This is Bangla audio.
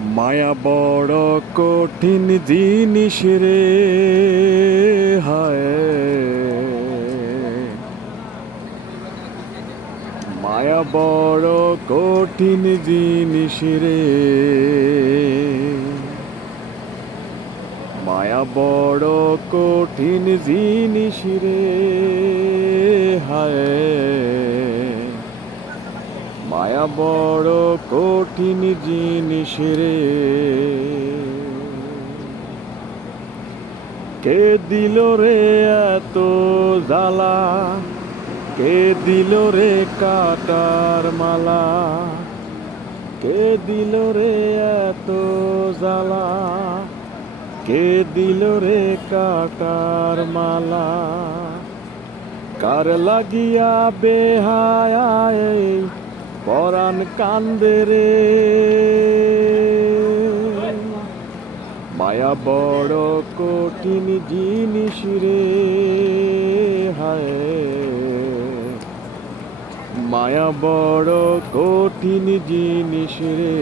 মায়া বড় কঠিন জিনিস রে, হায় মায়া বড় কঠিন জিনিস রে, মায়া বড় কঠিন জিনিস রে, হায় মায়া বড় কঠিন জিনিস রে। কে দিল রে এত জ্বালা, কে দিল রে কাটার মালা, কে দিল রে এত জ্বালা, কে দিল রে কাটার মালা, কার লাগিয়া বেহায় পরাণ কান্দে রে, মায়া বড় কঠিন জিনিস রে, হায় মায়া বড় কঠিন জিনিস রে।